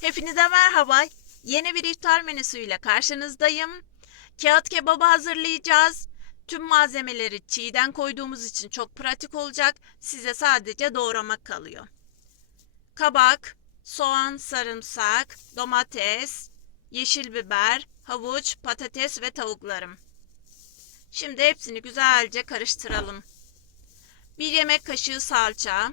Hepinize merhaba. Yeni bir iftar menüsüyle karşınızdayım. Kağıt kebabı hazırlayacağız. Tüm malzemeleri çiğden koyduğumuz için çok pratik olacak. Size sadece doğramak kalıyor. Kabak, soğan, sarımsak, domates, yeşil biber, havuç, patates ve tavuklarım. Şimdi hepsini güzelce karıştıralım. Bir yemek kaşığı salça,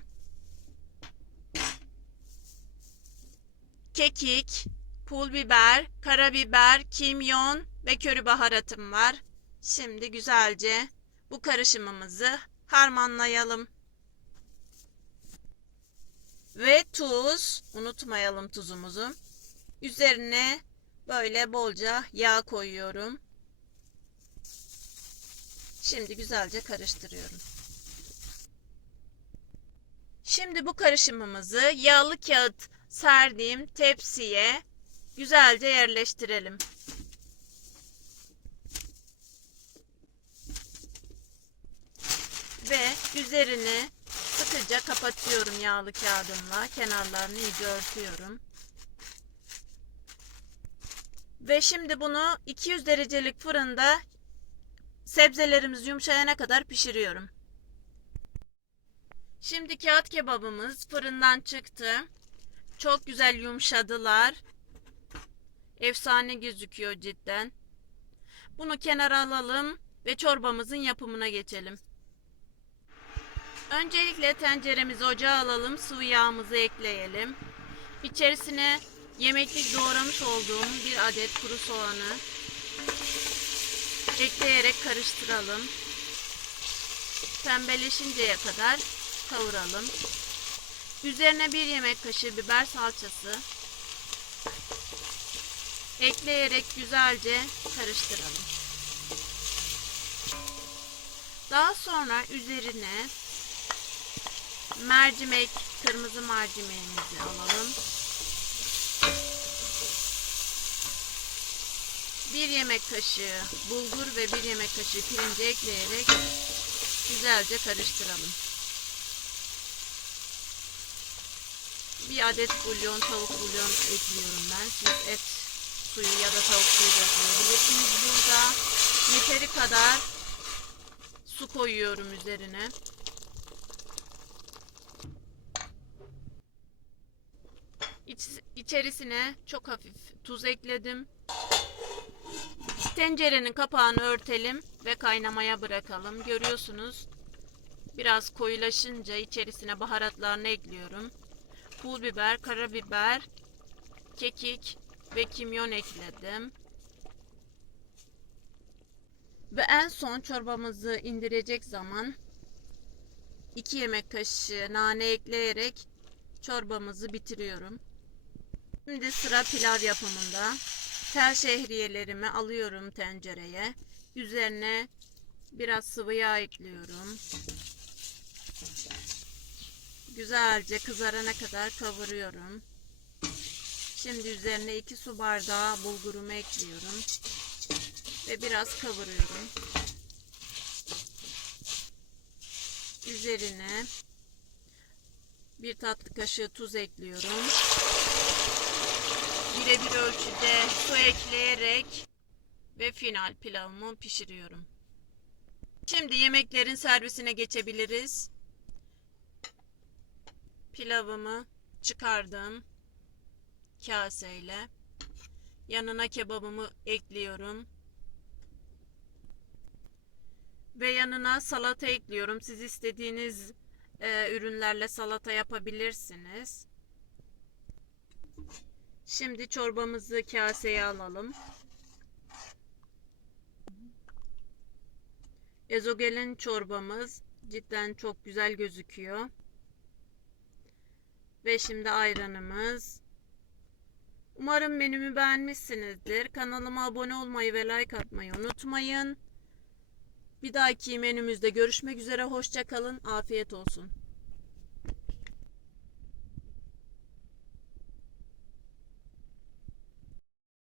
kekik, pul biber, karabiber, kimyon ve köri baharatım var. Şimdi güzelce bu karışımımızı harmanlayalım. Ve tuz, unutmayalım tuzumuzu. Üzerine böyle bolca yağ koyuyorum. Şimdi güzelce karıştırıyorum. Şimdi bu karışımımızı yağlı kağıt serdiğim tepsiye güzelce yerleştirelim. Ve üzerini sıkıca kapatıyorum yağlı kağıdımla. Kenarlarını iyice örtüyorum. Ve şimdi bunu 200 derecelik fırında sebzelerimiz yumuşayana kadar pişiriyorum. Şimdi kağıt kebabımız fırından çıktı. Çok güzel yumuşadılar. Efsane gözüküyor cidden. Bunu kenara alalım ve çorbamızın yapımına geçelim. Öncelikle tenceremizi ocağa alalım. Sıvı yağımızı ekleyelim. İçerisine yemeklik doğramış olduğum bir adet kuru soğanı ekleyerek karıştıralım. Pembeleşinceye kadar kavuralım. Üzerine bir yemek kaşığı biber salçası ekleyerek güzelce karıştıralım. Daha sonra üzerine mercimek, kırmızı mercimeğimizi alalım. Bir yemek kaşığı bulgur ve bir yemek kaşığı pirinci ekleyerek güzelce karıştıralım. Bir adet bulyon, tavuk bulyon ekliyorum ben. Siz et suyu ya da tavuk suyu da ekleyebilirsiniz burada. Yeteri kadar su koyuyorum üzerine. İç, içerisine çok hafif tuz ekledim. Tencerenin kapağını örtelim ve kaynamaya bırakalım. Görüyorsunuz biraz koyulaşınca içerisine baharatlarını ekliyorum. Pul biber, karabiber, kekik ve kimyon ekledim. Ve en son çorbamızı indirecek zaman 2 yemek kaşığı nane ekleyerek çorbamızı bitiriyorum. Şimdi sıra pilav yapımında. Tel şehriyelerimi alıyorum tencereye. Üzerine biraz sıvı yağ ekliyorum. Güzelce kızarana kadar kavuruyorum. Şimdi üzerine 2 su bardağı bulgurumu ekliyorum. Ve biraz kavuruyorum. Üzerine bir tatlı kaşığı tuz ekliyorum. Birebir ölçüde su ekleyerek ve final pilavımı pişiriyorum. Şimdi yemeklerin servisine geçebiliriz. Pilavımı çıkardım kaseyle. Yanına kebabımı ekliyorum. Ve yanına salata ekliyorum. Siz istediğiniz e, ürünlerle salata yapabilirsiniz. Şimdi çorbamızı kaseye alalım. Ezogelin çorbamız cidden çok güzel gözüküyor. Ve şimdi ayranımız. Umarım menümü beğenmişsinizdir. Kanalıma abone olmayı ve like atmayı unutmayın. Bir dahaki menümüzde görüşmek üzere. Hoşçakalın. Afiyet olsun.